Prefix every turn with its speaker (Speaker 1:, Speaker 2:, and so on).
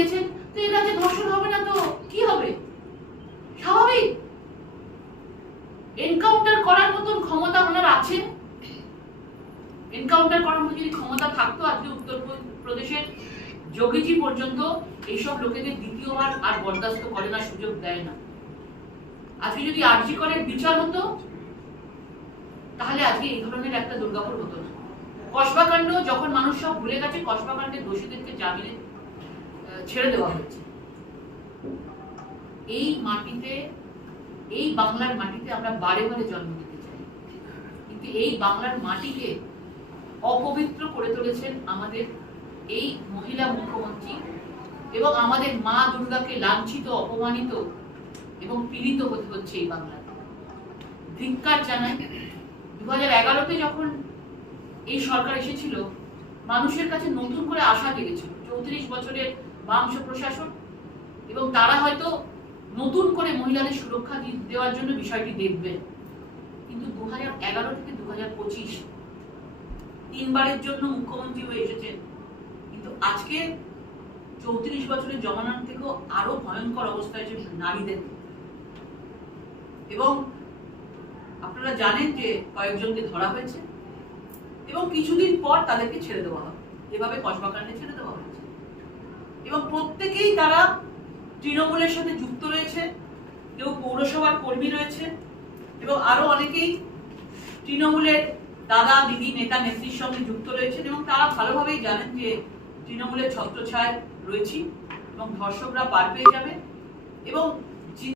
Speaker 1: দিয়েছেন তো এই রাজ্যে ধর্ষণ হবে না তো? কি হবে? স্বাভাবিক? এনকাউন্টার করার মতন ক্ষমতা ওনার আছে? এনকাউন্টার করার মতো যদি ক্ষমতা থাকতো আজকে উত্তর প্রদেশের যোগীজি পর্যন্ত, এইসব লোকেদের দ্বিতীয়বার আর বরদাস্ত করে না, সুযোগ দেয় না। আজকে যদি আরজি করে বিচার হতো, তাহলে আজকে এই ধরনের একটা দুর্গাপুর হতো না। কসবাকাণ্ড, যখন মানুষ সব ভুলে গেছে, কসবাকাণ্ডের দোষীদেরকে জামিনে ছেড়ে দেওয়া হয়েছে। এই মাটিতে, এই বাংলার মাটিতে আমরা বারে বারে জন্ম দিতে চাই। কিন্তু এই বাংলার মাটিকে অপবিত্র করে তুলেছেন আমাদের এই মহিলা মুখ্যমন্ত্রী এবং আমাদের মা দুর্গাকে লাঞ্ছিত, অপমানিত এবং পীড়িত হতে হচ্ছে এই বাংলায়। ধিক্কার জানাই দু হাজার এগারোতে যখন এই সরকার এসেছিল, মানুষের কাছে নতুন করে আশা জেগেছিল। চৌত্রিশ বছরের বামস প্রশাসন এবং তারা হয়তো নতুন করে মহিলাদের সুরক্ষা দেওয়ার জন্য বিষয়টি দেখবেন কিন্তু দু এগারো থেকে দু পঁচিশ তিনবারের জন্য মুখ্যমন্ত্রী হয়ে এসেছেন। কিন্তু আজকে চৌত্রিশ বছরের জমানার থেকেও আরও ভয়ঙ্কর অবস্থায় যে নারীদের এবং আপনারা জানেন যে কয়েকজনকে ধরা হয়েছে এবং কিছুদিন পর তাদেরকে ছেড়ে দেওয়া হবে এভাবে কসবাকাণ্ডে ছেড়ে দেওয়া হয়েছে। এবং প্রত্যেকেই তারা তৃণমূলের সাথে যুক্ত রয়েছে, কেউ পৌরসভার কর্মী রয়েছে, এবং আরও অনেকেই তৃণমূলের দাদা, দিদি, নেতা, নেত্রীর সঙ্গে যুক্ত রয়েছেন এবং তারা ভালোভাবেই জানেন যে তৃণমূলের ছত্রছায় রয়েছি এবং ধর্ষকরা পার পেয়ে যাবে এবং